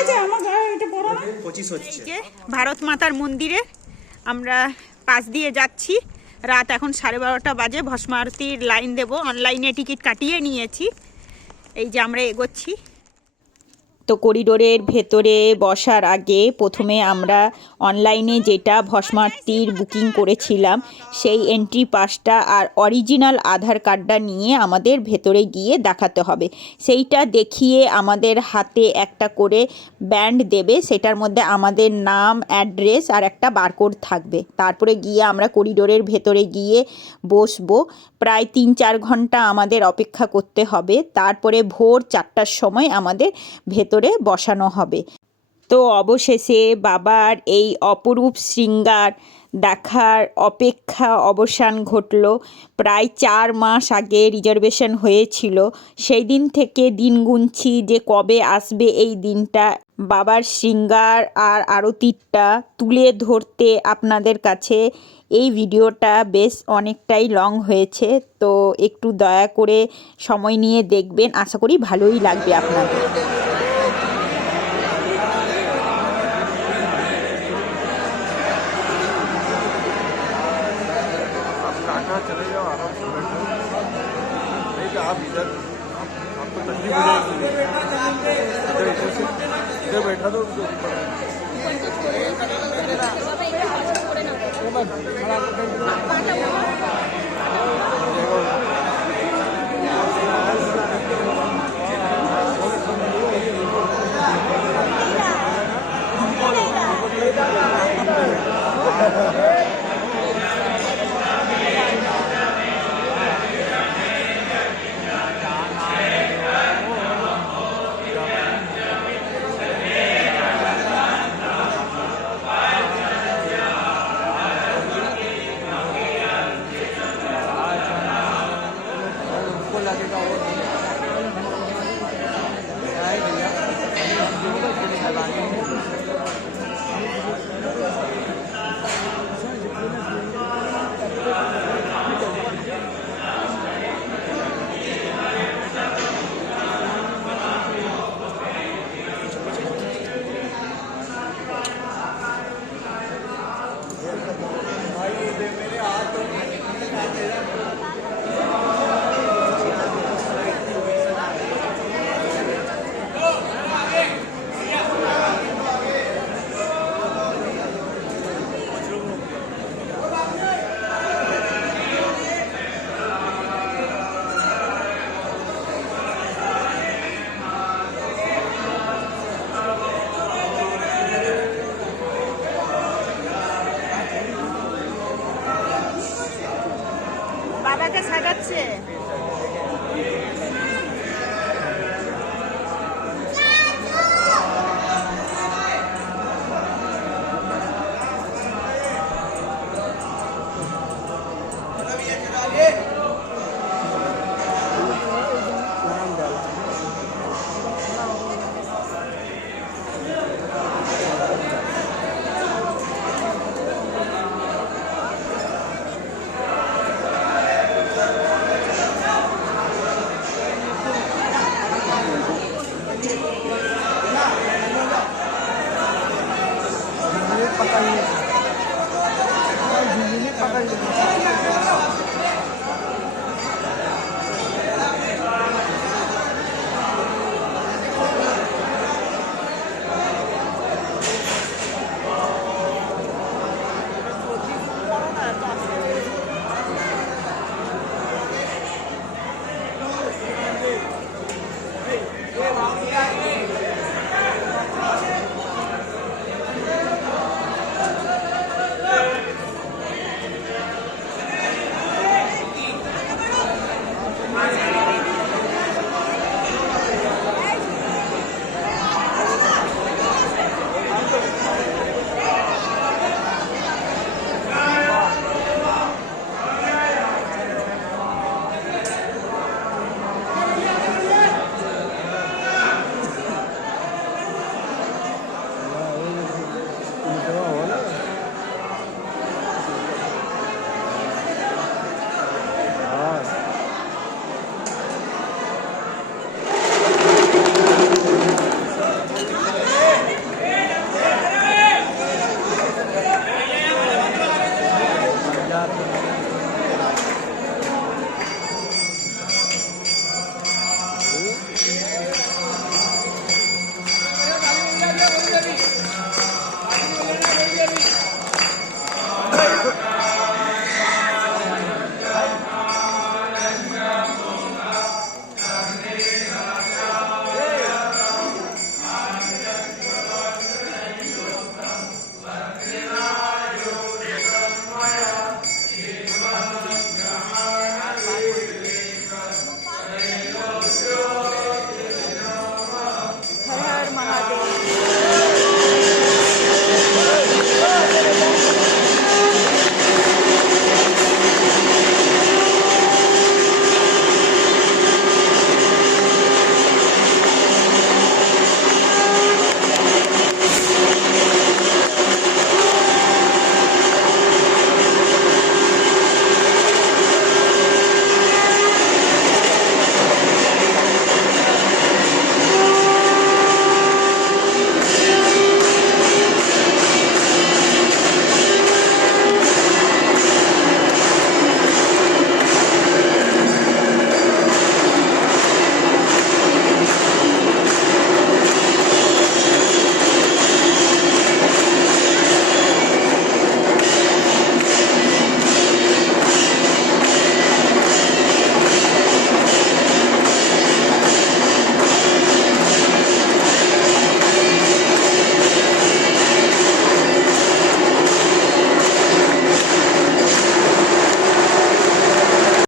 আছে আমার এটা পড়ো না 25 হচ্ছে। ভারত মাতার মন্দিরে আমরা পাশ দিয়ে যাচ্ছি। রাত এখন 12:30 বাজে। ভস্ম আরতির লাইন দেব, অনলাইনে টিকিট কাটিয়ে নিয়েছি। এই যে আমরা এগোচ্ছি। তো করিডোরের ভেতরে বসার আগে প্রথমে আমরা অনলাইনে যেটা ভস্মারতির বুকিং করেছিলাম সেই এন্ট্রি পাসটা আর অরিজিনাল আধার কার্ডটা নিয়ে আমাদের ভেতরে গিয়ে দেখাতে হবে। সেইটা দেখিয়ে আমাদের হাতে একটা করে ব্যান্ড দেবে, সেটার মধ্যে আমাদের নাম, অ্যাড্রেস আর একটা বারকোড থাকবে। তারপরে গিয়ে আমরা করিডোরের ভেতরে গিয়ে বসবো। প্রায় 3-4 ঘন্টা আমাদের অপেক্ষা করতে হবে। তারপরে ভোর 4টার সময় আমাদের ভেতরে বসানো হবে। তো অবশেষে বাবার এই অপরূপ শৃঙ্গার দেখার অপেক্ষা অবসান ঘটল। প্রায় 4 মাস আগে রিজার্ভেশন হয়েছিল। সেই দিন থেকে দিন গুনছি যে কবে আসবে এই দিনটা, বাবার শৃঙ্গার আর আরতিটা তুলে ধরতে আপনাদের কাছে। এই ভিডিওটা বেশ অনেকটাই লং হয়েছে, তো একটু দয়া করে সময় নিয়ে দেখবেন। আশা করি ভালোই লাগবে আপনাদের। चले जाओ आराम से बैठो, नहीं तो आप इधर आपको तकलीफ हो जाएगी। इधर बैठा दो বাবাকে সাজাচ্ছে।